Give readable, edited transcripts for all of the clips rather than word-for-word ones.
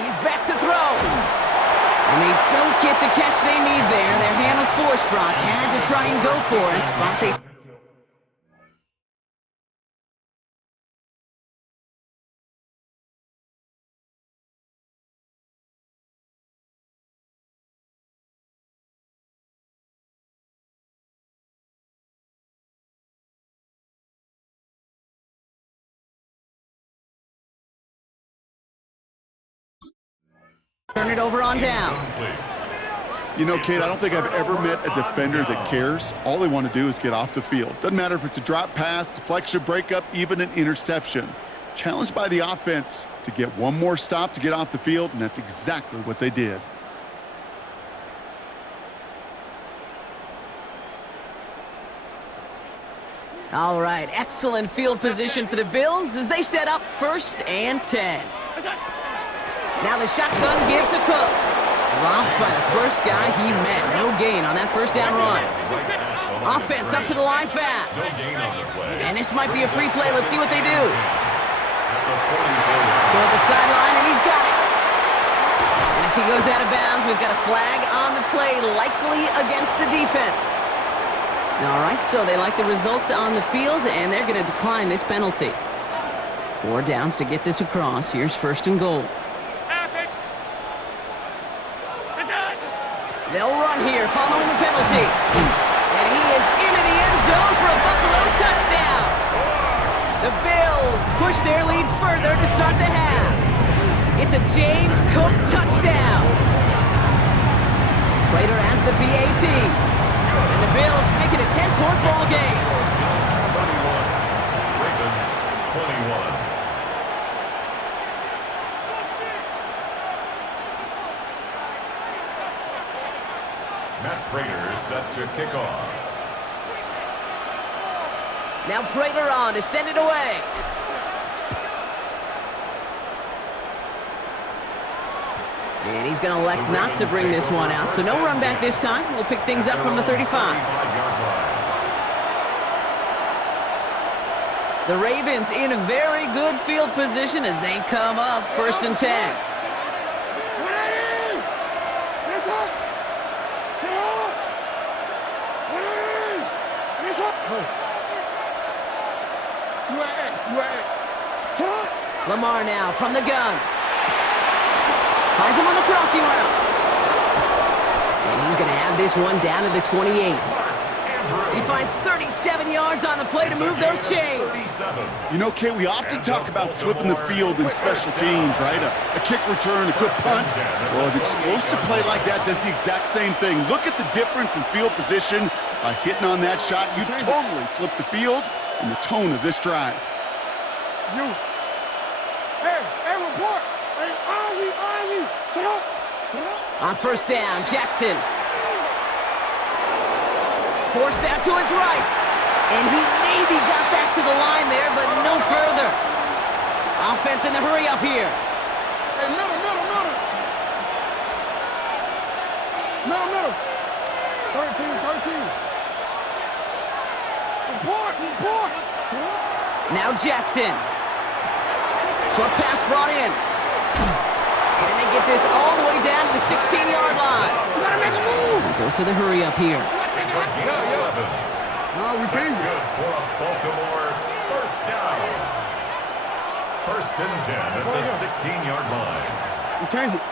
He's back to throw. And they don't get the catch they need there. Their hand was forced, Brock. Had to try and go for it, but they... Turn it over on downs. You know, Kate, I don't think I've ever met a defender that cares. All they want to do is get off the field. Doesn't matter if it's a drop pass, deflection, breakup, even an interception. Challenged by the offense to get one more stop to get off the field, and that's exactly what they did. All right, excellent field position for the Bills as they set up 1st and 10. Now the shotgun give to Cook. Dropped by the first guy he met. No gain on that first down run. Offense up to the line fast. And this might be a free play. Let's see what they do. Toward the sideline, and he's got it. And as he goes out of bounds, we've got a flag on the play, likely against the defense. All right, so they like the results on the field, and they're going to decline this penalty. 4 downs to get this across. Here's 1st and goal. They'll run here following the penalty. And he is into the end zone for a Buffalo touchdown. The Bills push their lead further to start the half. It's a James Cook touchdown. Prater adds the PAT. And the Bills make it a 10-point ball game. Ravens 21. Matt Prater set to kick off. Now Prater on to send it away. And he's going to elect not to bring this one out, so no run back this time. We'll pick things up from the 35. The Ravens in a very good field position as they come up 1st and 10. Lamar now from the gun. Finds him on the crossing route. And he's going to have this one down to the 28. He finds 37 yards on the play to move those chains. You know, Kate, we often talk about flipping the field in special teams, right? A kick return, a good punt. Well, an explosive play like that does the exact same thing. Look at the difference in field position. By hitting on that shot, you totally flipped the field and the tone of this drive. Report. Hey, Ozzy, sit up. On 1st down, Jackson. Forced out to his right. And he maybe got back to the line there, but no further. Offense in the hurry up here. Hey, middle. Middle. 13. Report. Now Jackson. Short pass brought in. And they get this all the way down to the 16-yard line. You gotta make a move. Goes to the hurry up here. No, we changed it. Good for a Baltimore 1st down. 1st and 10 at the 16-yard line. We changed it.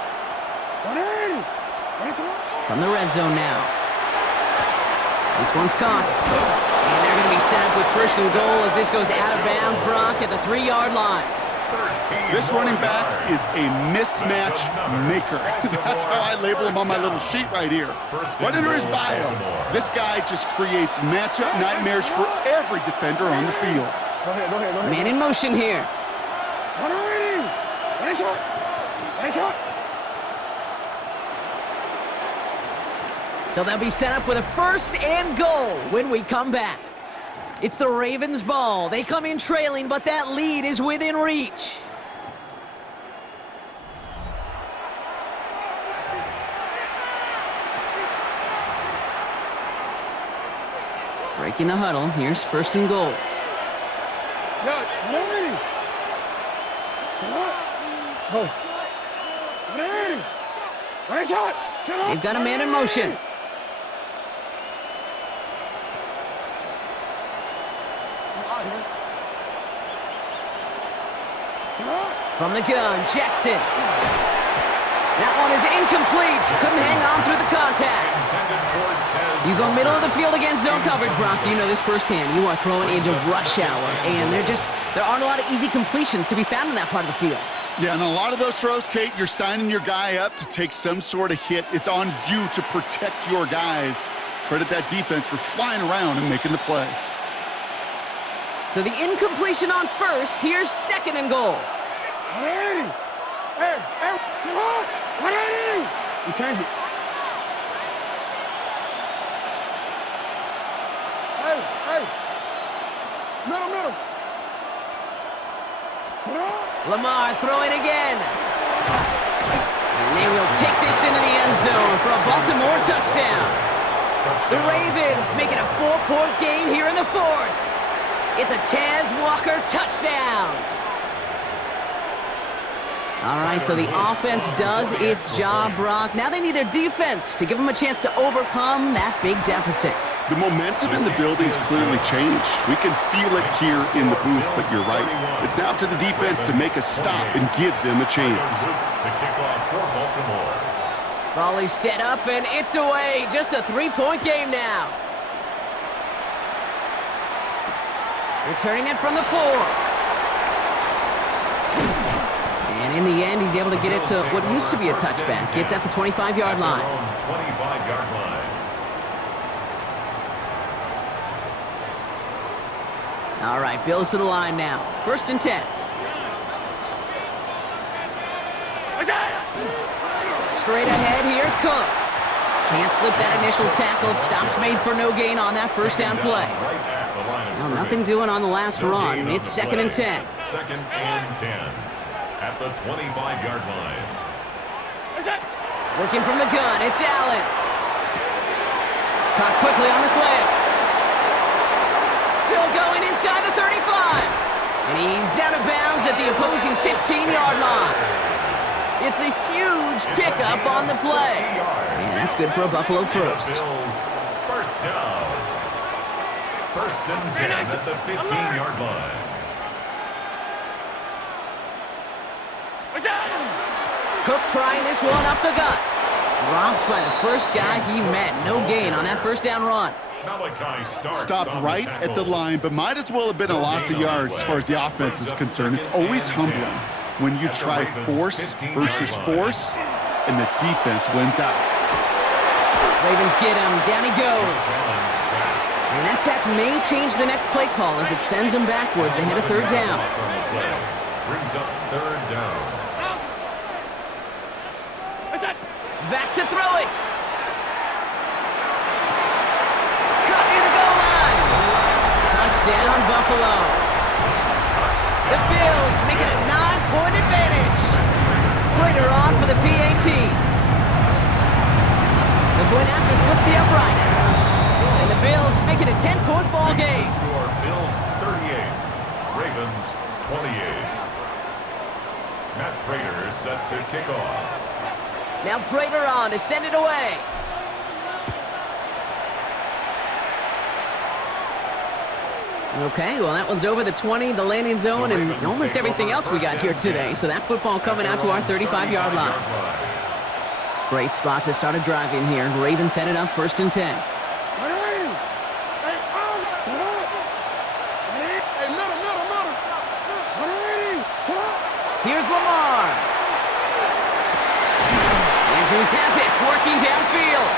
From the red zone now. This one's caught. And they're going to be set up with 1st and goal as this goes out of bounds, Brock, at the 3-yard line. This running back is a mismatch maker. That's how I label him on my little sheet right here. Right under his bio, this guy just creates matchup nightmares for every defender on the field. Go ahead. Man in motion here. So they'll be set up with a 1st and goal when we come back. It's the Ravens' ball. They come in trailing, but that lead is within reach. Breaking the huddle. Here's 1st and goal. They've got a man in motion. From the gun, Jackson. That one is incomplete. Couldn't hang on through the contact. You go middle of the field against zone coverage, Brock. You know this firsthand. You are throwing into rush hour, and there aren't a lot of easy completions to be found in that part of the field. Yeah, and a lot of those throws, Kate, you're signing your guy up to take some sort of hit. It's on you to protect your guys. Credit that defense for flying around and making the play. So the incompletion on first. Here's second and goal. You change it. Hey. Middle. Lamar throwing again. And they will take this into the end zone for a Baltimore touchdown. The Ravens make it a 4-point game here in the fourth. It's a Taz Walker touchdown. All right, so the offense does its job, Brock. Now they need their defense to give them a chance to overcome that big deficit. The momentum in the building's clearly changed. We can feel it here in the booth, but you're right. It's now up to the defense to make a stop and give them a chance. To kick off for Baltimore. Ball is set up, and it's away. Just a 3-point game now. Returning it from the 4. And in the end, he's able to get it to what used to be a touchback. It's at the 25-yard line. 25-yard line. All right, Bills to the line now. 1st and 10. Straight ahead, here's Cook. Can't slip that initial tackle. Stops made for no gain on that first down play. Well, nothing doing on the last run. It's 2nd and 10. 2nd and 10. At the 25-yard line. Working from the gun, it's Allen. Caught quickly on the slant. Still going inside the 35. And he's out of bounds at the opposing 15-yard line. It's a huge pickup on the play. And that's good for a Buffalo first. First down. 1st and 10 at the 15-yard line. Cook trying this one up the gut. Dropped by the first guy he met. No gain on that first down run. Stopped right at the line, but might as well have been a loss of yards as far as the offense is concerned. It's always humbling when you try force versus force, and the defense wins out. Ravens get him. Down he goes. And that sack may change the next play call as it sends him backwards ahead of 3rd down. Brings up 3rd down. Back to throw it. Cut near the goal line. Touchdown, Buffalo. The Bills make it a 9-point advantage. Prater on for the PAT. The point after splits the upright. And the Bills make it a 10-point ball game. Score Bills 38, Ravens 28. Matt Prater set to kick off. Now Prater on to send it away. Okay, well that one's over the 20, the landing zone, and almost everything else we got here today. So that football coming out to our 35-yard line. Great spot to start a drive in here. Ravens headed up 1st and 10. Here's Lamar. Andrews has it, working downfield.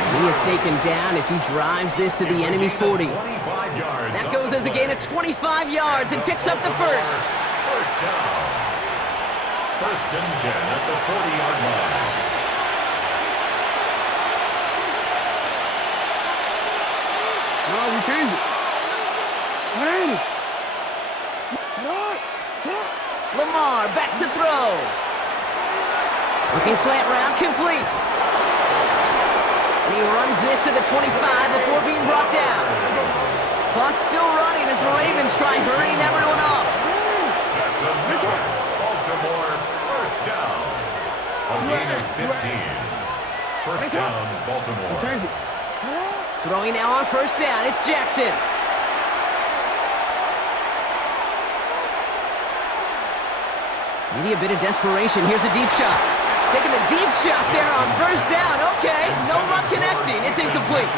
And he is taken down as he drives this to the enemy 40. That goes as a gain of 25 yards and picks up the first. First down. 1st and 10 at the 40-yard line. No, we changed it. Lamar back to throw. Looking slant route, complete. And he runs this to the 25 before being brought down. Clock's still running as the Ravens try hurrying everyone off. That's a Baltimore first down. A gain of 15. First down, Baltimore. We changed it. Throwing now on first down, it's Jackson. Maybe a bit of desperation. Here's a deep shot. Taking a deep shot there on first down. Okay, no luck connecting. It's incomplete.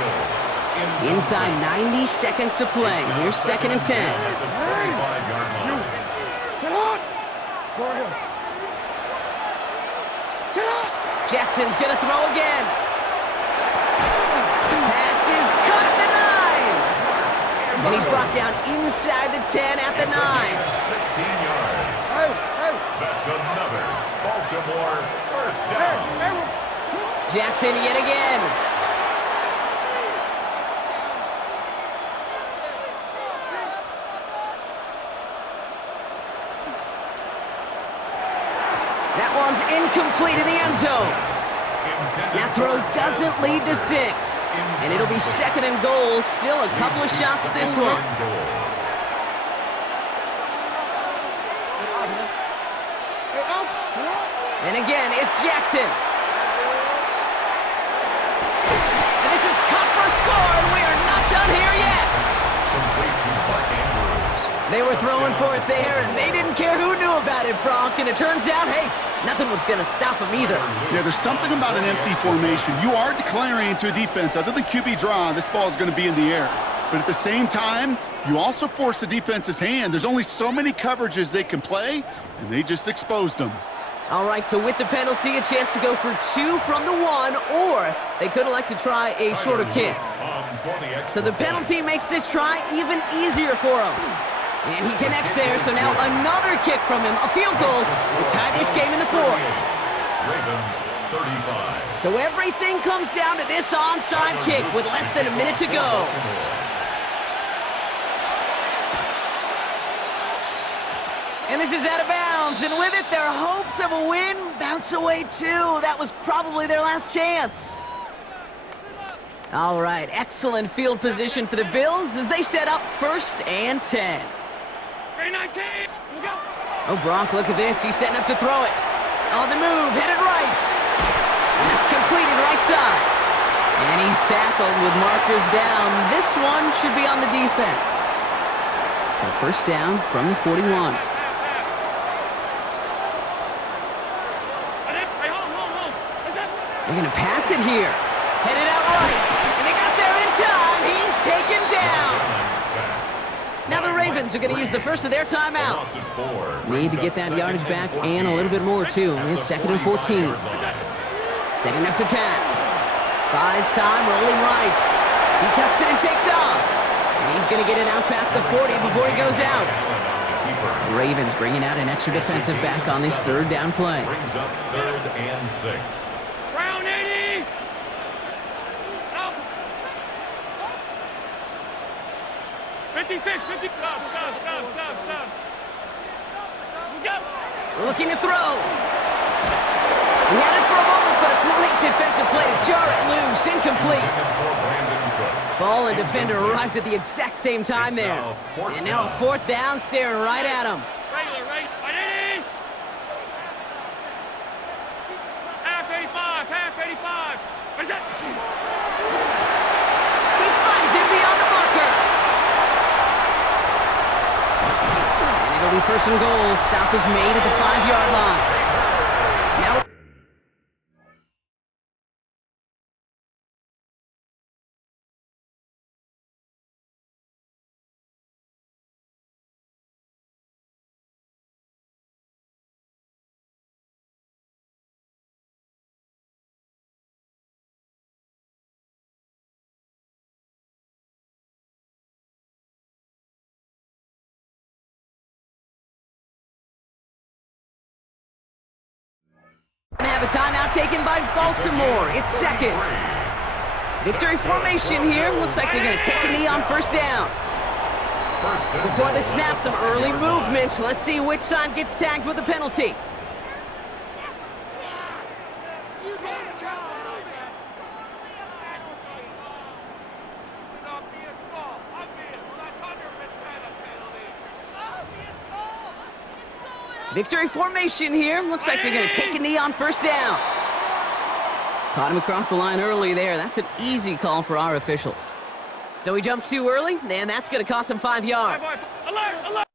Inside 90 seconds to play. Here's 2nd and 10. At the 45-yard line. Sit up. Go ahead. Sit up. Jackson's gonna throw again. Pass is cut at the 9. And he's brought down inside the 10 at the 9. 16 yards. Hey, hey. That's another Baltimore first down. Jackson yet again. That one's incomplete in the end zone. That throw doesn't lead to 6. And it'll be 2nd and goal. Still a couple of shots at this one. And again, it's Jackson. And this is cut for a score, and we are not done here yet. They were throwing for it there, and they didn't care who knew about it, Bronk. And it turns out, hey, nothing was going to stop them either. Yeah, there's something about an empty formation. You are declaring to a defense, other than QB draw, this ball is going to be in the air. But at the same time, you also force the defense's hand. There's only so many coverages they can play, and they just exposed them. All right, so with the penalty, a chance to go for 2 from the 1, or they could elect to try a shorter kick. So the penalty makes this try even easier for him. And he connects there, so now another kick from him, a field goal, to tie this game in the 4th. Ravens 35. So everything comes down to this onside kick with less than a minute to go. And this is out of bounds, and with it, their hopes of a win bounce away too. That was probably their last chance. All right, excellent field position for the Bills as they set up 1st and 10. Oh, Bronk, look at this. He's setting up to throw it. On the move, headed right. And that's completed right side. And he's tackled with markers down. This one should be on the defense. So 1st down from the 41. They're going to pass it here. Headed out right. And they got there in time. He's taken down. Now the Ravens are going to use the first of their timeouts. Need to get that yardage back and a little bit more, too. It's 2nd and 14. Setting up to pass. Buys time, rolling right. He tucks it and takes off. And he's going to get it out past the 40 before he goes out. Ravens bringing out an extra defensive back on this 3rd down play. Brings up 3rd and 6. 56, 50. Stop. Looking to throw. He had it for a moment, but a great defensive play to jar it loose. Incomplete. Ball and defender arrived at the exact same time there. And now a 4th down, staring right at him. Regular, right? Half 85. What is that? He finds him beyond the marker. And it'll be 1st and goal. Stop is made at the 5-yard line. Now gonna have a timeout taken by Baltimore. It's 2nd. Victory formation here. Looks like they're gonna take a knee on 1st down. Before the snap, some early movement. Let's see which side gets tagged with the penalty. Victory formation here. Looks like they're going to take a knee on first down. Caught him across the line early there. That's an easy call for our officials. So he jumped too early, and that's going to cost him 5 yards. Alert! Alert! Alert!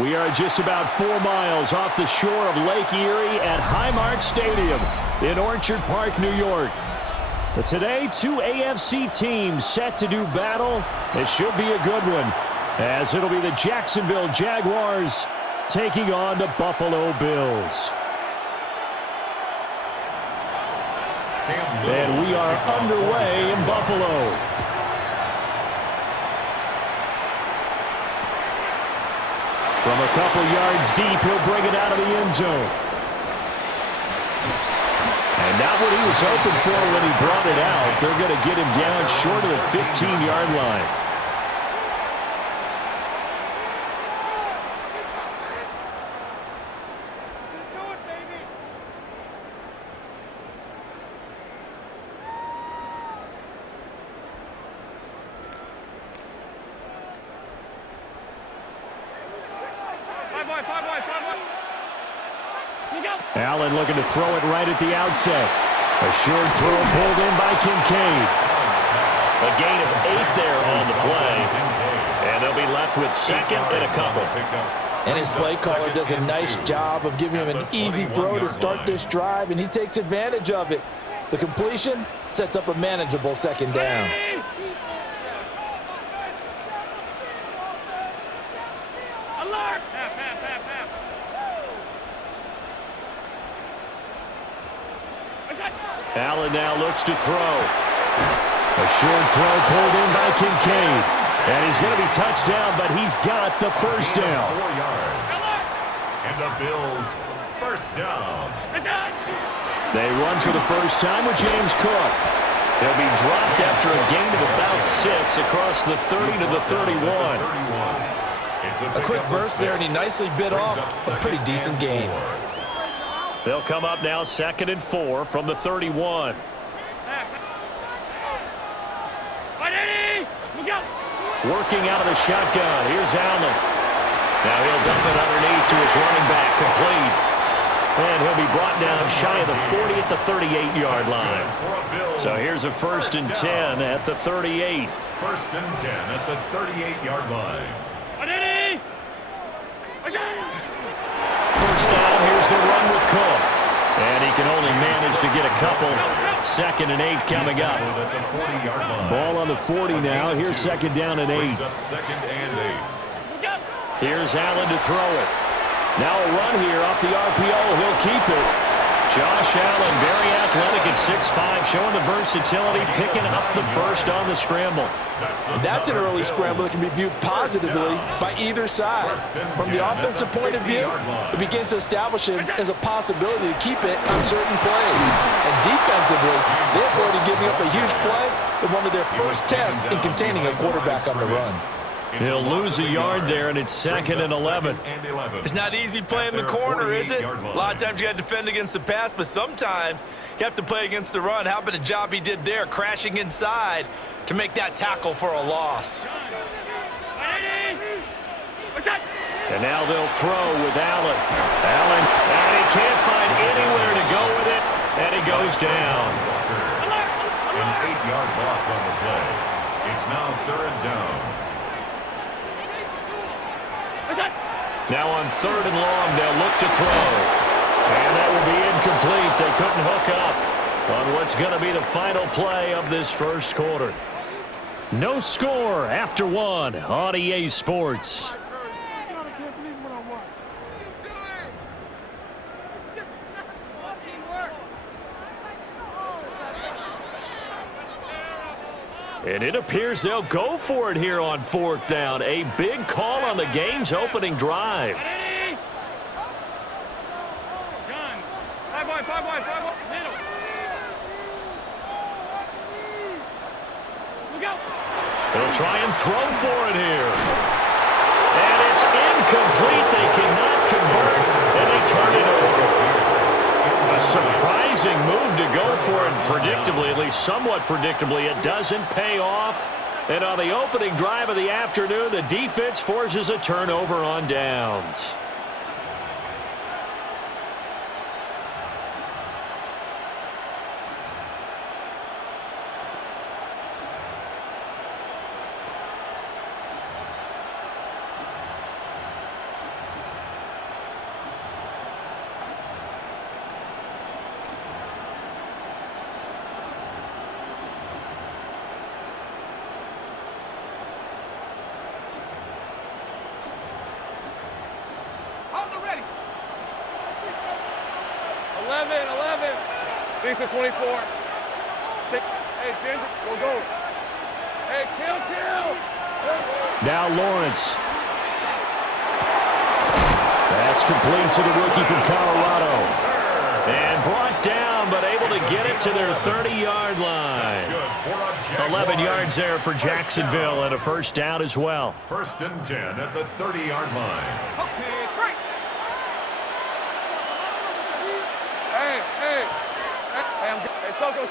We are just about 4 miles off the shore of Lake Erie at Highmark Stadium in Orchard Park, New York. But today, 2 AFC teams set to do battle. It should be a good one, as it'll be the Jacksonville Jaguars taking on the Buffalo Bills. And we are underway in Buffalo. From a couple yards deep, he'll bring it out of the end zone. And not what he was hoping for when he brought it out. They're going to get him down short of the 15-yard line. Allen looking to throw it right at the outset. A short throw pulled in by Kincaid. A gain of 8 there on the play. And they'll be left with second and a couple. And his play caller does a nice job of giving him an easy throw to start this drive, and he takes advantage of it. The completion sets up a manageable second down. Allen now looks to throw. A short throw pulled in by Kincaid. And he's going to be touched down, but he's got the first down. 4 yards. And the Bills, first down. They run for the first time with James Cook. He'll be dropped after a gain of about 6 across the 30 to the 31. A quick burst there, and he nicely bit off a pretty decent gain. They'll come up now 2nd and 4 from the 31. Working out of the shotgun. Here's Allen. Now he'll dump it underneath to his running back, complete. And he'll be brought down shy of the 40 at the 38-yard line. So here's a 1st and 10 at the 38. 1st and 10 at the 38-yard line. First down, here's the run with Cook. And he can only manage to get a couple. 2nd and 8 coming up. Ball on the 40 now. Here's 2nd down and 8. Here's Allen to throw it. Now a run here off the RPO. He'll keep it. Josh Allen, very athletic at 6'5", showing the versatility, picking up the first on the scramble. That's an early scramble that can be viewed positively by either side. From the offensive point of view, it begins to establish him as a possibility to keep it on certain plays. And defensively, they've already given up a huge play in one of their first tests in containing a quarterback on the run. He'll lose a yard there, and it's 2nd and 11. It's not easy playing the corner, is it? A lot of times you got to defend against the pass, but sometimes you have to play against the run. How about the job he did there, crashing inside to make that tackle for a loss? And now they'll throw with Allen. Allen, and he can't find anywhere to go with it, and he goes down. An 8-yard loss on the play. It's now 3rd down. Now on 3rd and long, they'll look to throw. And that will be incomplete. They couldn't hook up on what's going to be the final play of this first quarter. No score after 1 on EA Sports. And it appears they'll go for it here on 4th down. A big call on the game's opening drive. They'll try and throw for it here. And it's incomplete. They cannot convert, and they turn it over. A surprising move to go for it, predictably, at least somewhat predictably. It doesn't pay off. And on the opening drive of the afternoon, the defense forces a turnover on downs. These are 24. Hey, Ginger, go. Hey, kill. Now Lawrence. That's complete to the rookie from Colorado. And brought down, but able to get it to their 30-yard line. 11 yards there for Jacksonville, and a first down as well. 1st and 10 at the 30-yard line. Okay, break. Hey, Soko.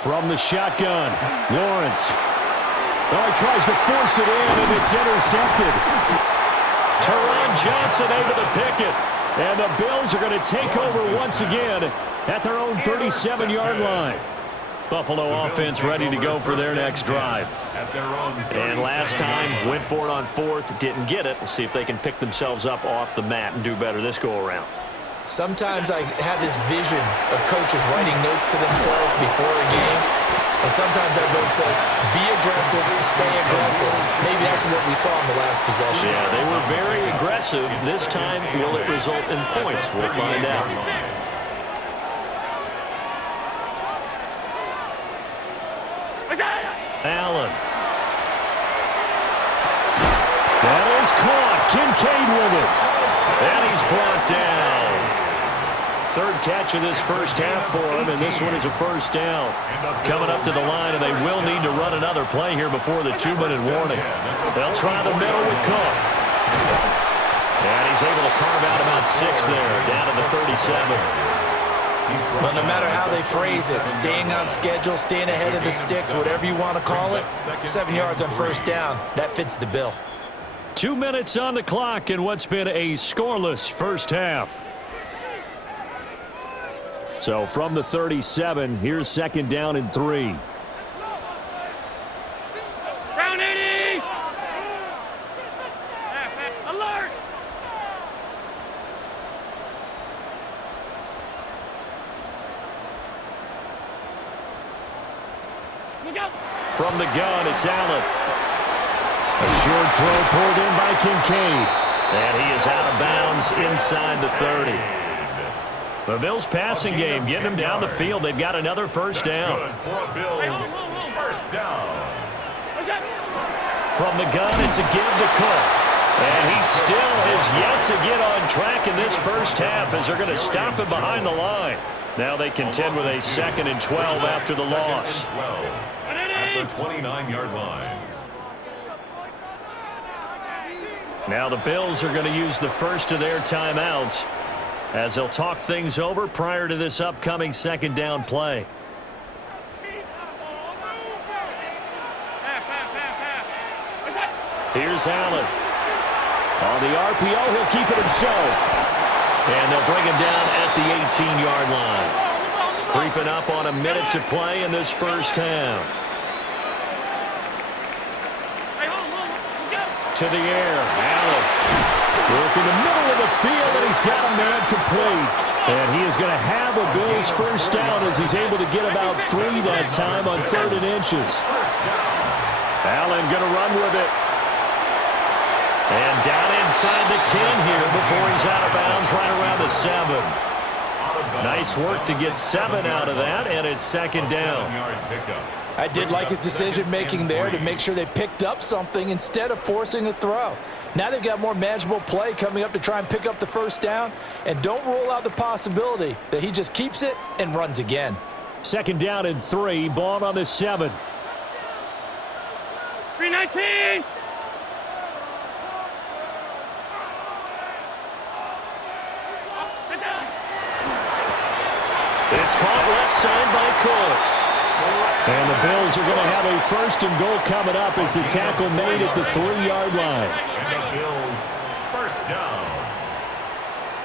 From the shotgun, Lawrence. Well, he tries to force it in, and it's intercepted. Teron Johnson able to pick it. And the Bills are going to take over once again at their own 37-yard line. Buffalo offense ready to go for their next drive. And last time, went for it on 4th, didn't get it. We'll see if they can pick themselves up off the mat and do better this go-around. Sometimes I have this vision of coaches writing notes to themselves before a game. And sometimes that note says, be aggressive, stay aggressive. Maybe that's what we saw in the last possession. Yeah, they were very aggressive. This time, will it result in points? We'll find out. Allen. That is caught. Kincaid with it. And he's brought down. 3rd catch of this first half for him, and this one is a first down. Coming up to the line, and they will need to run another play here before the 2-minute warning. They'll try the middle with Cook. And he's able to carve out about 6 there, down to the 37. But no matter how they phrase it, staying on schedule, staying ahead of the sticks, whatever you want to call it, 7 yards on first down, that fits the bill. 2 minutes on the clock in what's been a scoreless first half. So from the 37, here's 2nd down and 3. Round 80! Alert! Look out! From the gun, it's Allen. A short throw pulled in by Kincaid. And he is out of bounds inside the 30. The Bills passing game, getting them down the field. They've got another first down. First down. From the gun, it's a give to Cook. And he still has yet to get on track in this first half as they're going to stop him behind the line. Now they contend with a 2nd and 12 after the loss. At the 29-yard line. Now the Bills are going to use the first of their timeouts as they'll talk things over prior to this upcoming 2nd down play. Here's Allen. On the RPO, he'll keep it himself. And they'll bring him down at the 18-yard line. Creeping up on a minute to play in this first half. To the air, Allen. Work in the middle of the field, and he's got a man complete. And he is going to have a Bills first down as he's able to get about 3 that time on 3rd and inches. Allen going to run with it. And down inside the 10 here before he's out of bounds right around the 7. Nice work to get 7 out of that, and it's 2nd down. I did like his decision-making there to make sure they picked up something instead of forcing a throw. Now they've got more manageable play coming up to try and pick up the first down, and don't rule out the possibility that he just keeps it and runs again. 2nd down and 3, ball on the 7. 319! It's caught left side by Cooks. And the Bills are going to have a 1st and goal coming up as the tackle made at the 3-yard line. And the Bills, first down.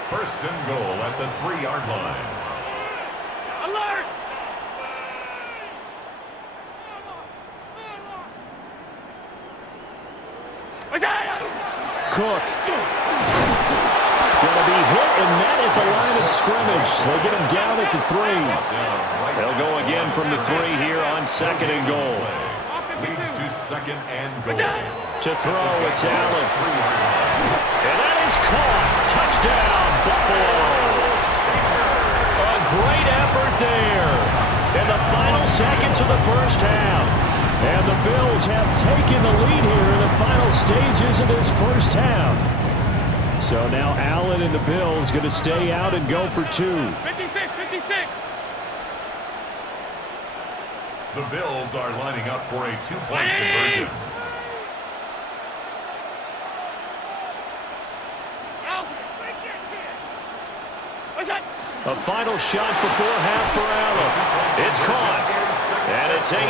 1st and goal at the 3-yard line. Alert! Cook. Going to be hit and met at the line of scrimmage. They'll get him down at the 3. They'll go again from the 3 here on 2nd and goal. Leads to 2nd and goal. To throw, it's Allen. And that is caught. Touchdown, Buffalo. A great effort there. In the final seconds of the first half. And the Bills have taken the lead here in the final stages of this first half. So now Allen and the Bills going to stay out and go for 2. 56, 56. The Bills are lining up for a 2-point conversion. A final shot before half for Allen. It's caught. And it's 8-0.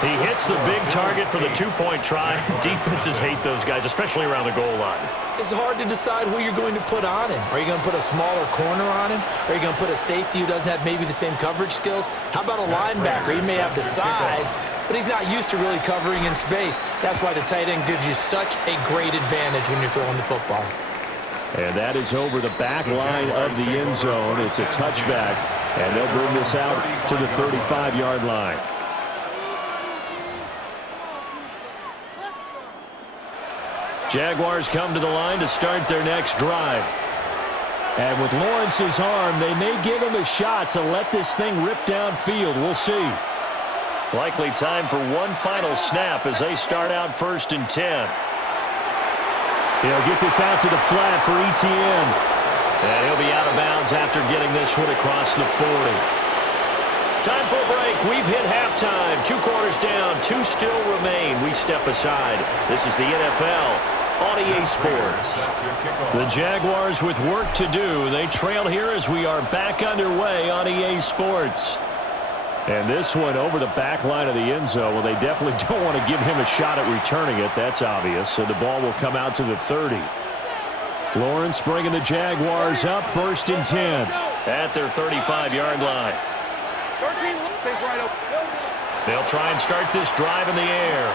He hits the big target for the 2-point try. Defenses hate those guys, especially around the goal line. It's hard to decide who you're going to put on him. Are you going to put a smaller corner on him? Are you going to put a safety who doesn't have maybe the same coverage skills? How about a linebacker? He may have the size, but he's not used to really covering in space. That's why the tight end gives you such a great advantage when you're throwing the football. And that is over the back line of the end zone. It's a touchback, and they'll bring this out to the 35-yard line. Jaguars come to the line to start their next drive. And with Lawrence's arm, they may give him a shot to let this thing rip downfield. We'll see. Likely time for one final snap as they start out 1st and 10. He'll get this out to the flat for Etienne. And he'll be out of bounds after getting this one across the 40. Time for a break. We've hit halftime. 2 quarters down. 2 still remain. We step aside. This is the NFL on EA Sports. The Jaguars with work to do. They trail here as we are back underway on EA Sports. And this one over the back line of the end zone. Well, they definitely don't want to give him a shot at returning it. That's obvious. So the ball will come out to the 30. Lawrence bringing the Jaguars up 1st and 10 at their 35-yard line. 13, take right up. They'll try and start this drive in the air.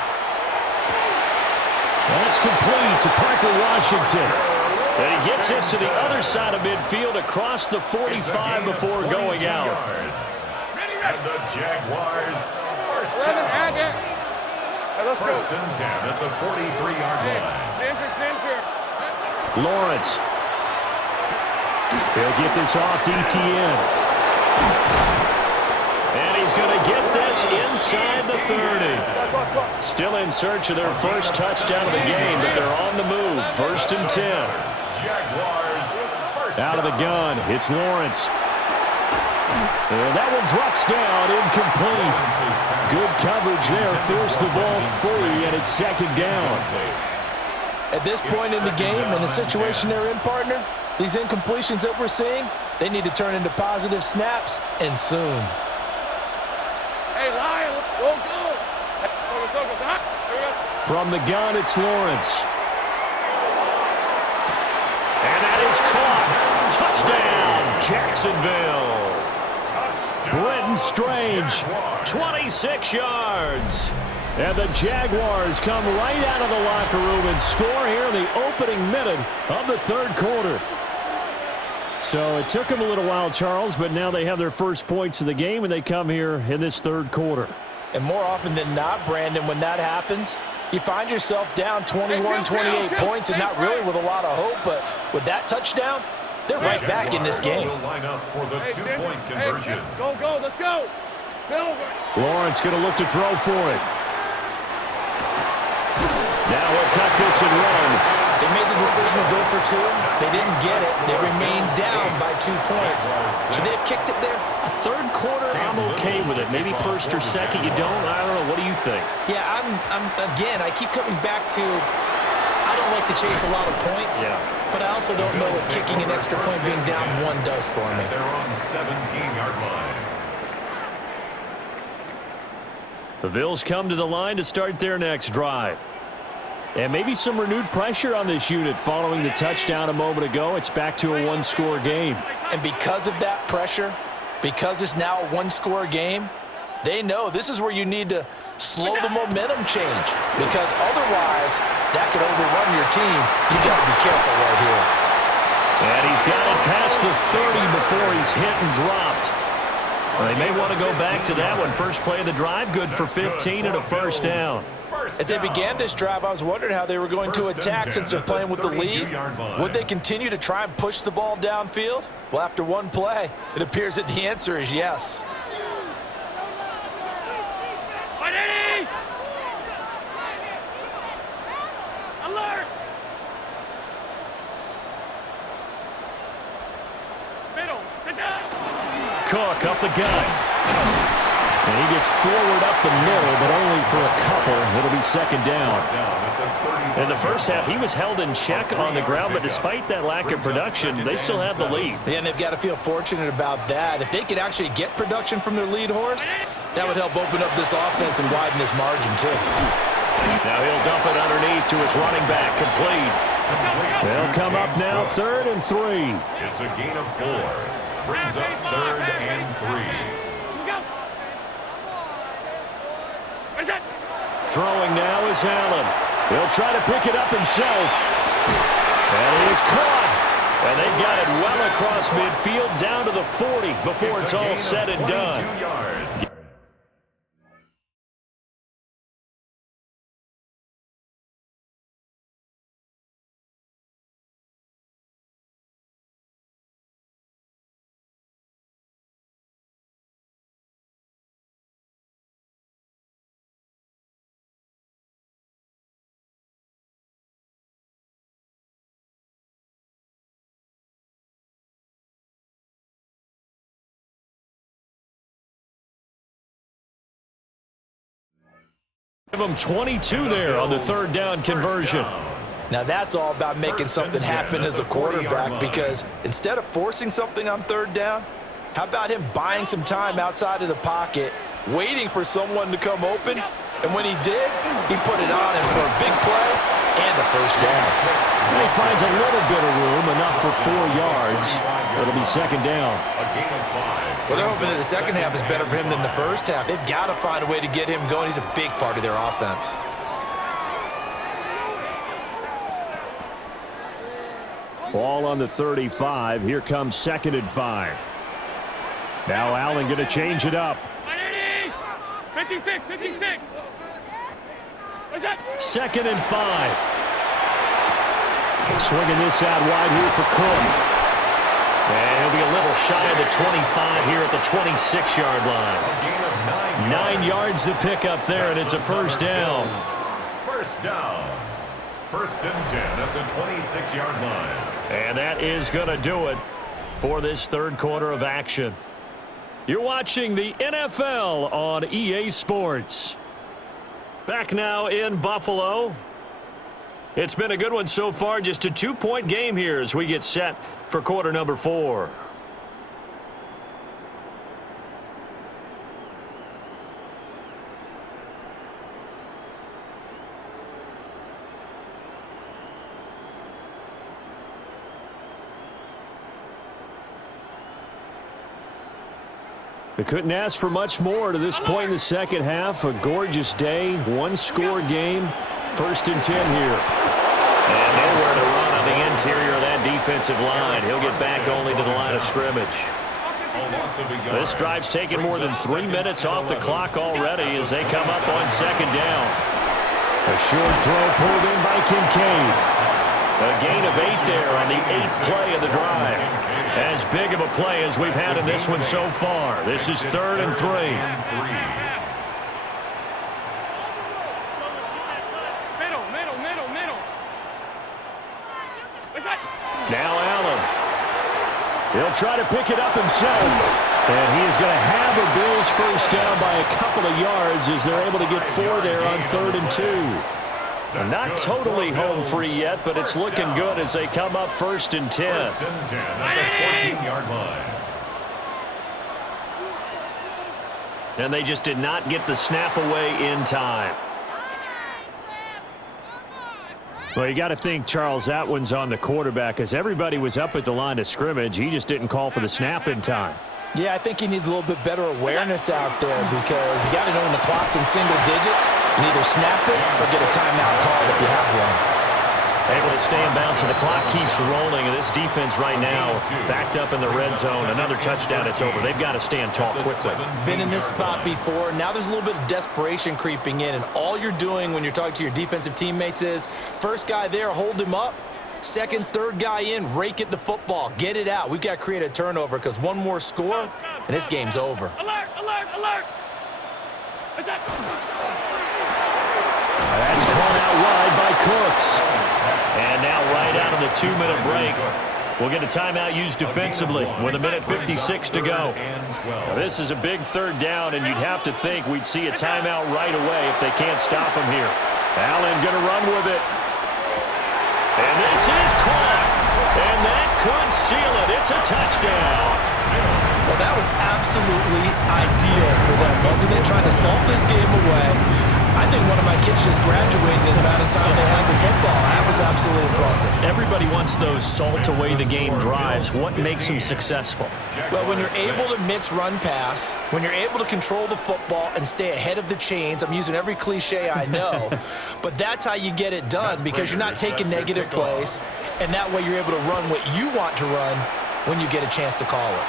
That's complete to Parker Washington. And he gets this to the other side of midfield across the 45 before going out. And the Jaguars first 11, down. add that. Hey, let's go. 1st and 10 at the 43-yard line. Center. Lawrence. He'll get this off to Etienne. And he's going to get this inside the 30. Still in search of their first touchdown of the game, but they're on the move. 1st and 10. Jaguars first out of the gun. It's Lawrence. And that one drops down, incomplete. Good coverage there, forced the ball free, and it's 2nd down. At this point in the game, in the situation they're in, partner, these incompletions that we're seeing, they need to turn into positive snaps, and soon. Hey, Lion, we'll go. From the gun, it's Lawrence. And that is caught. Touchdown, Jacksonville. Brenton Strange, 26 yards. And the Jaguars come right out of the locker room and score here in the opening minute of the 3rd quarter. So it took them a little while, Charles, but now they have their first points of the game, and they come here in this 3rd quarter. And more often than not, Brandon, when that happens, you find yourself down 21, 28 points and not really with a lot of hope, but with that touchdown, they're right back in this game. Will line up for the 2-point conversion. Go, let's go. Silver. Lawrence going to look to throw for it. Now he'll tuck this and run. They made the decision to go for 2. They didn't get it. They remained down by 2 points. Should they have kicked it there? A 3rd quarter, I'm okay with it. Maybe 1st or 2nd, you don't. I don't know. What do you think? Yeah, again, I keep coming back to I don't like to chase a lot of points. Yeah. But I also don't know what kicking an extra point being down 1 does for me. They're on the 17-yard line. The Bills come to the line to start their next drive. And maybe some renewed pressure on this unit following the touchdown a moment ago. It's back to a 1-score game. And because of that pressure, because it's now a 1-score game, they know this is where you need to slow the momentum change. Because otherwise, that could overrun your team. You got to be careful right here. And he's got it past the 30 before he's hit and dropped. Well, they may want to go back to that one. First play of the drive, good for 15 and a 1st down. As they began this drive, I was wondering how they were going to attack since they're playing with the lead. Would they continue to try and push the ball downfield? Well, after one play, it appears that the answer is yes. Alert! Middle. Cook up the gut. And he gets forward up the middle, but only for a couple. It'll be second down. In the first half, he was held in check on the ground, but despite that lack of production, they still have the lead. Yeah, and they've got to feel fortunate about that. If they could actually get production from their lead horse, that would help open up this offense and widen this margin, too. Now he'll dump it underneath to his running back, complete. They'll come up now, 3rd and 3. It's a gain of 4. Brings up 3rd and 3. Throwing now is Allen. He'll try to pick it up himself. And he is caught. And they've got it well across midfield down to the 40 before it's all said and done. Give them 22 there on the 3rd down conversion. Now that's all about making something happen as a quarterback, because instead of forcing something on 3rd down, how about him buying some time outside of the pocket, waiting for someone to come open, and when he did, he put it on him for a big play and a first down. And he finds a little bit of room, enough for 4 yards. It'll be second down. Well, they're hoping that the second half is better for him than the first half. They've got to find a way to get him going. He's a big part of their offense. Ball on the 35. Here comes 2nd and 5. Now Allen going to change it up. 56, 56. What's that? 2nd and 5. Swinging this out wide here for Cook. And he'll be a little shy of the 25 here at the 26-yard line. 9 yards to pick up there, and it's a first down. First down. 1st and 10 at the 26-yard line. And that is going to do it for this 3rd quarter of action. You're watching the NFL on EA Sports. Back now in Buffalo. It's been a good one so far. Just a 2-point game here as we get set for quarter number 4. They couldn't ask for much more to this point in the second half. A gorgeous day, 1-score game. 1st and 10 here. And nowhere to run on the interior of that defensive line. He'll get back only to the line of scrimmage. This drive's taken more than 3 minutes off the clock already as they come up on 2nd down. A short throw pulled in by Kincaid. A gain of 8 there on the 8th play of the drive. As big of a play as we've had in this one so far. This is 3rd and 3. Now Allen. He'll try to pick it up himself. And he is going to have a Bills first down by a couple of yards as they're able to get 4 there on 3rd and 2. Not totally home free yet, but it's looking good as they come up 1st and 10. 1st and 10 at the 14-yard line. And they just did not get the snap away in time. Well, you got to think, Charles, that one's on the quarterback as everybody was up at the line of scrimmage. He just didn't call for the snap in time. Yeah, I think he needs a little bit better awareness out there because you got to know when the clock's in single digits. You either snap it or get a timeout called if you have one. Able to stay in bounds, so the clock keeps rolling. And this defense right now backed up in the red zone. Another touchdown, it's over. They've got to stand tall quickly. Been in this spot before. Now there's a little bit of desperation creeping in, and all you're doing when you're talking to your defensive teammates is first guy there, hold him up. Second, third guy in, rake at the football. Get it out. We've got to create a turnover because one more score, and this game's over. Alert, alert, alert. That's caught out wide by Cooks. And now right out of the 2-minute break, we'll get a timeout used defensively with 1:56 to go. Now, this is a big third down, and you'd have to think we'd see a timeout right away if they can't stop him here. Allen going to run with it. And this is caught. And that could seal it. It's a touchdown. Well, that was absolutely ideal for them, wasn't it? Trying to salt this game away. I think one of my kids just graduated in the amount of time they had the football. That was absolutely impressive. Everybody wants those salt-away-the-game drives. What makes them successful? Well, when you're able to mix run-pass, when you're able to control the football and stay ahead of the chains, I'm using every cliche I know, but that's how you get it done because you're not taking negative plays, and that way you're able to run what you want to run when you get a chance to call it.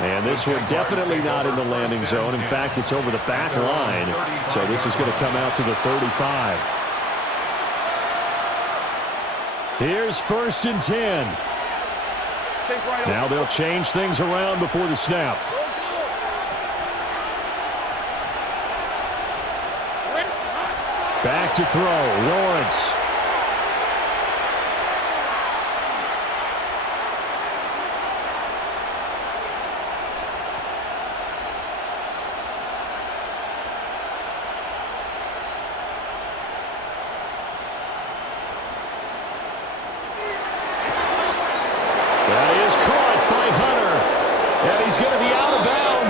And this one definitely not in the landing zone. In fact, it's over the back line. So this is going to come out to the 35. Here's 1st and 10. Now they'll change things around before the snap. Back to throw. Lawrence.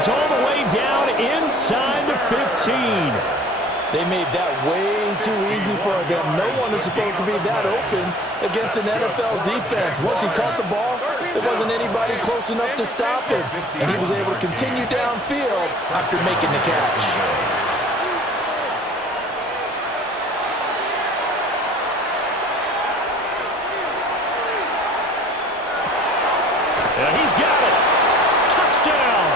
All the way down inside the 15. They made that way too easy for them. No one is supposed to be that open against an NFL defense. Once he caught the ball, there wasn't anybody close enough to stop him. And he was able to continue downfield after making the catch. And he's got it. Touchdown.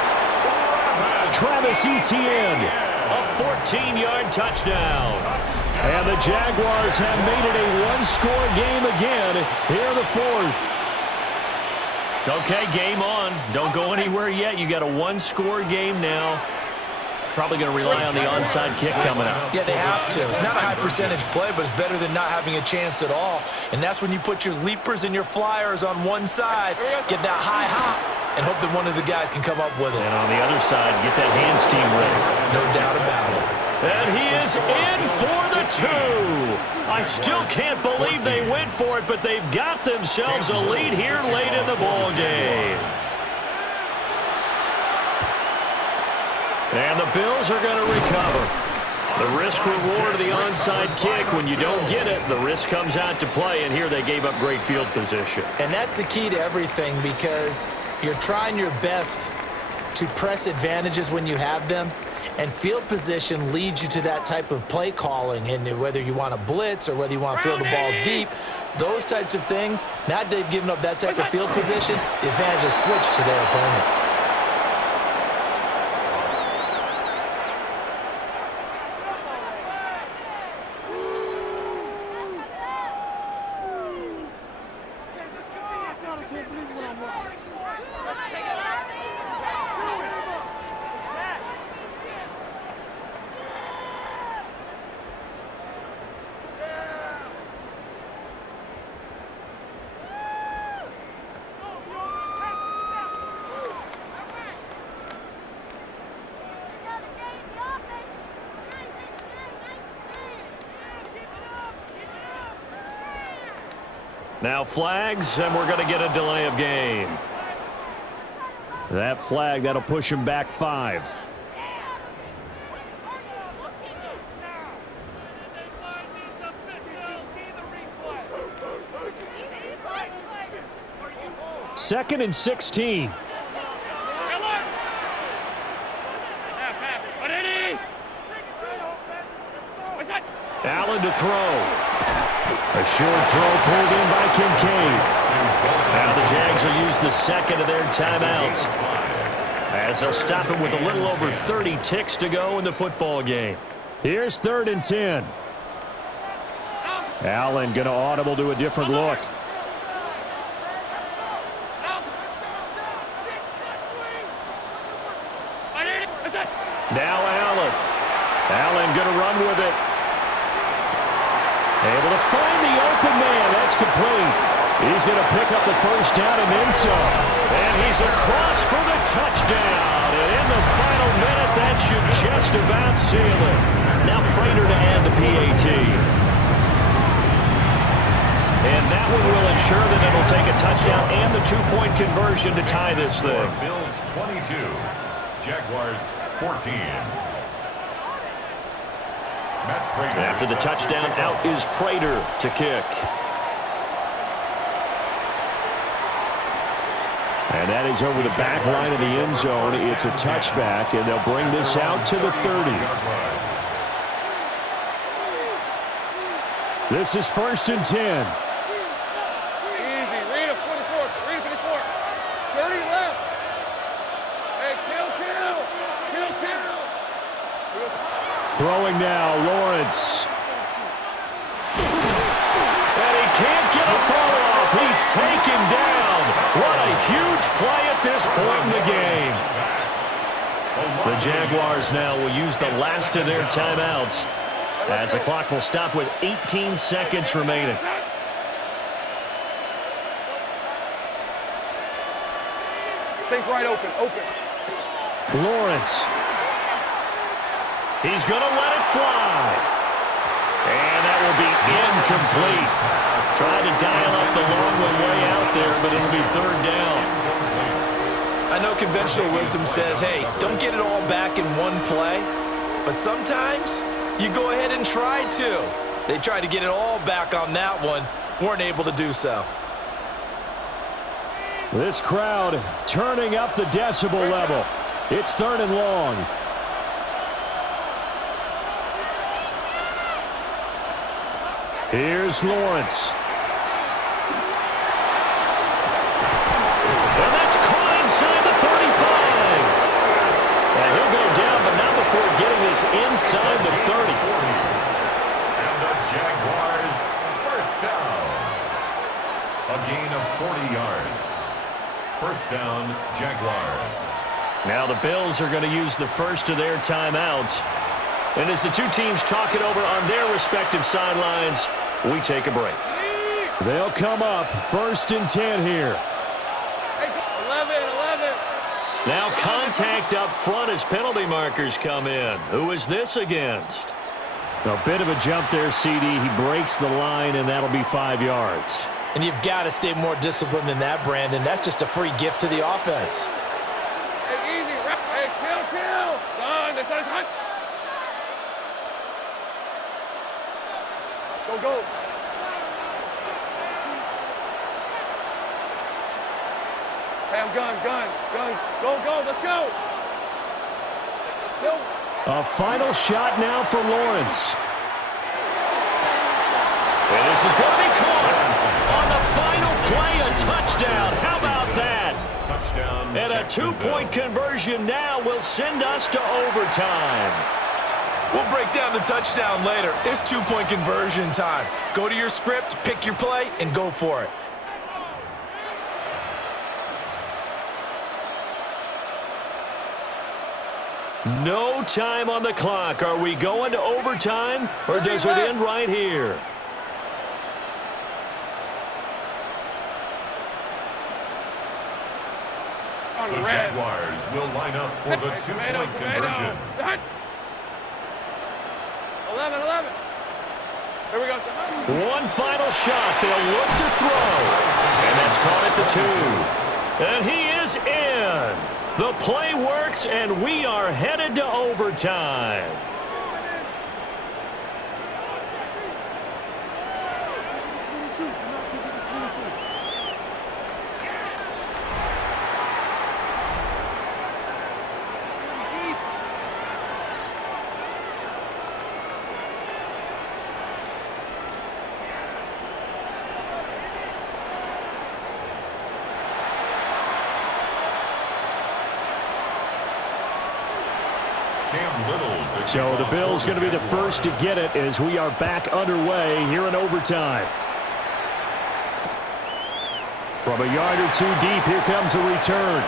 Travis Etienne, a 14-yard touchdown. And the Jaguars have made it a one-score game again here in the 4th. Okay, game on. Don't go anywhere yet. You got a one-score game now. Probably going to rely on the onside kick coming up. Yeah, they have to. It's not a high percentage play, but it's better than not having a chance at all. And that's when you put your leapers and your flyers on one side, get that high hop, and hope that one of the guys can come up with it. And on the other side, get that hands team ready. No doubt about it. And he is in for the 2. I still can't believe they went for it, but they've got themselves a lead here late in the ball game. And the Bills are going to recover. The risk-reward of the onside kick, when you don't get it, the risk comes out to play, and here they gave up great field position. And that's the key to everything because you're trying your best to press advantages when you have them, and field position leads you to that type of play calling, and whether you want to blitz or whether you want to throw the ball deep, those types of things, now that they've given up that type of field position, the advantage is switched to their opponent. Now flags, and we're going to get a delay of game. That flag, that'll push him back 5. Second and 16. Allen to throw. A short throw pulled in by Kincaid. Now the Jags will use the second of their timeouts, as they'll stop it with a little over 30 ticks to go in the football game. Here's 3rd and 10. Allen going to audible to a different look. Now Allen. Allen going to run with it. Able to find the open man. That's complete. He's going to pick up the first down and then some. And he's across for the touchdown. And in the final minute, that should just about seal it. Now Prater to add the PAT. And that one will ensure that it'll take a touchdown and the 2-point conversion to tie this thing. Bills 22, Jaguars 14. And after the touchdown, out is Prater to kick. And that is over the back line of the end zone. It's a touchback, and they'll bring this out to the 30. This is 1st and 10. Easy. Read a 44. Read a 54. 30 left. Hey, kill. Throwing now, Lawrence. And he can't get a throw off. He's taken down. What a huge play at this point in the game. The Jaguars now will use the last of their timeouts, as the clock will stop with 18 seconds remaining. Take right open. Lawrence. He's going to let it fly. And that will be incomplete. Tried to dial up the long way out there, but it'll be 3rd down. I know conventional wisdom says, hey, don't get it all back in one play. But sometimes you go ahead and try to. They tried to get it all back on that one. Weren't able to do so. This crowd turning up the decibel level. It's 3rd and long. Here's Lawrence. And that's caught inside the 35. And he'll go down, but not before getting this inside the 30. And the Jaguars first down. A gain of 40 yards. First down, Jaguars. Now the Bills are going to use the first of their timeouts. And as the two teams talk it over on their respective sidelines, we take a break. They'll come up 1st and 10 here. 11. Now contact up front as penalty markers come in. Who is this against? A bit of a jump there, CD. He breaks the line, and that'll be 5 yards. And you've got to stay more disciplined than that, Brandon. That's just a free gift to the offense. Hey, easy. Hey, kill. Son, this is hot. Go. Hey, I'm gun. Go. Let's go. A final shot now for Lawrence. And this is going to be caught on the final play, a touchdown. How about that? Touchdown. And a 2-point conversion now will send us to overtime. We'll break down the touchdown later. It's 2-point conversion time. Go to your script, pick your play, and go for it. No time on the clock. Are we going to overtime, or does it end right here? The Jaguars will line up for the 2-point conversion. 11. Here we go. One final shot. They'll look to throw. And that's caught at the 2. And he is in. The play works, and we are headed to overtime. So the Bills going to be the first to get it as we are back underway here in overtime. From a yard or two deep, here comes a return.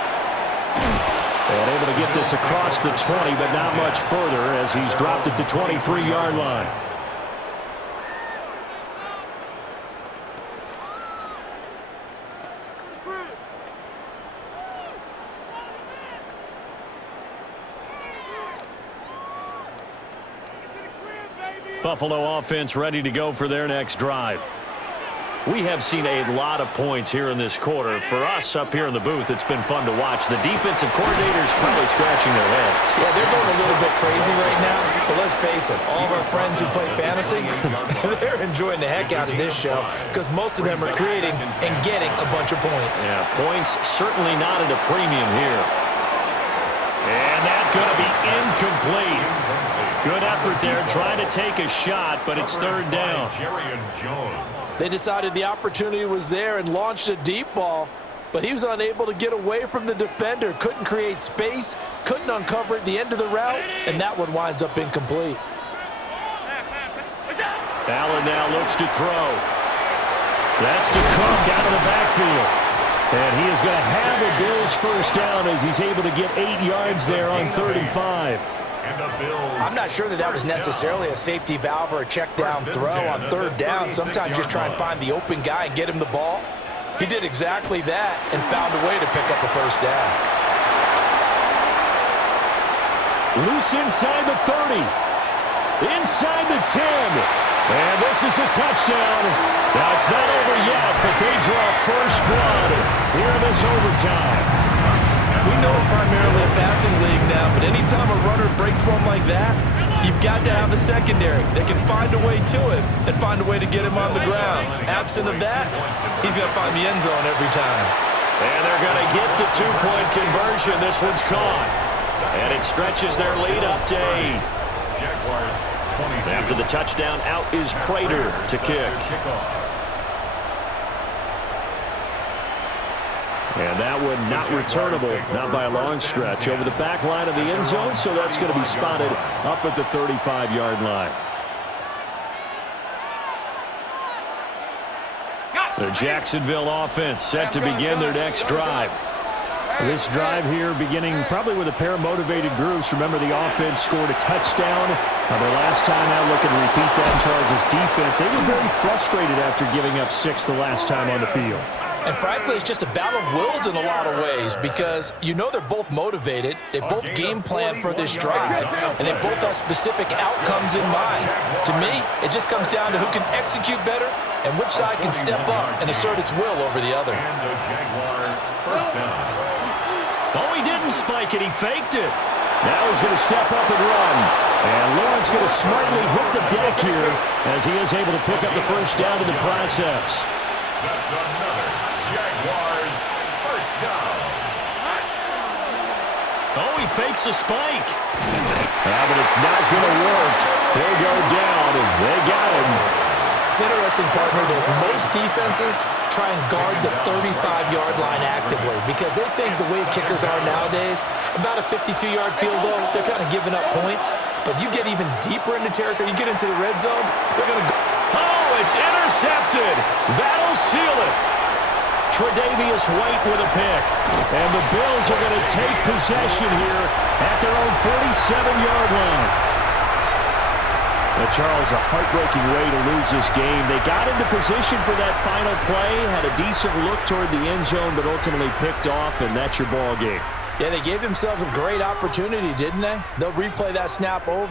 And able to get this across the 20, but not much further as he's dropped it to 23-yard line. Buffalo offense ready to go for their next drive. We have seen a lot of points here in this quarter. For us up here in the booth, it's been fun to watch. The defensive coordinators probably scratching their heads. Yeah, they're going a little bit crazy right now. But let's face it, all of our friends who play fantasy, they're enjoying the heck out of this show because most of them are creating and getting a bunch of points. Yeah, points certainly not at a premium here. And that's going to be incomplete. Good effort there, trying to take a shot, but it's third down. They decided the opportunity was there and launched a deep ball, but he was unable to get away from the defender, couldn't create space, couldn't uncover at the end of the route, and that one winds up incomplete. Allen now looks to throw. That's to Cook out of the backfield. And he is going to have a Bills first down as he's able to get 8 yards there on 3rd and 5. I'm not sure that was necessarily a safety valve or a check down throw on 3rd down. Sometimes just try and find the open guy and get him the ball. He did exactly that and found a way to pick up a first down. Loose inside the 30. Inside the 10. And this is a touchdown. Now it's not over yet, but they draw first blood here in this overtime. We know it's primarily a passing league now, but anytime a runner breaks one like that, you've got to have a secondary that can find a way to him and find a way to get him on the ground. Absent of that, he's going to find the end zone every time. And they're going to get the 2-point conversion. This one's caught. And it stretches their lead up to 8. After the touchdown, out is Prater to kick. And that one not returnable, not by a long stretch, over the back line of the end zone, so that's going to be spotted up at the 35-yard line. The Jacksonville offense set to begin their next drive. This drive here beginning probably with a pair of motivated groups. Remember, the offense scored a touchdown their last time out. Looking to repeat that in Charles' defense. They were very frustrated after giving up 6 the last time on the field. And frankly, it's just a battle of wills in a lot of ways because you know they're both motivated. They both game plan for this drive, and they both have specific outcomes in mind. To me, it just comes down to who can execute better and which side can step up and assert its will over the other. Oh, he didn't spike it. He faked it. Now he's going to step up and run. And Lawrence going to smartly hit the deck here as he is able to pick up the first down in the process. That's another Jaguars first down. Oh, he fakes a spike. But it's not going to work. He'll go down, and they got him. It's interesting, partner, that most defenses try and guard the 35-yard line actively because they think the way kickers are nowadays, about a 52-yard field goal, they're kind of giving up points. But you get even deeper into territory, you get into the red zone, they're going to go. Oh, it's intercepted. That'll seal it. Tre'Davious White with a pick. And the Bills are going to take possession here at their own 47-yard line. Now, Charles, a heartbreaking way to lose this game. They got into position for that final play, had a decent look toward the end zone, but ultimately picked off, and that's your ball game. Yeah, they gave themselves a great opportunity, didn't they? They'll replay that snap over.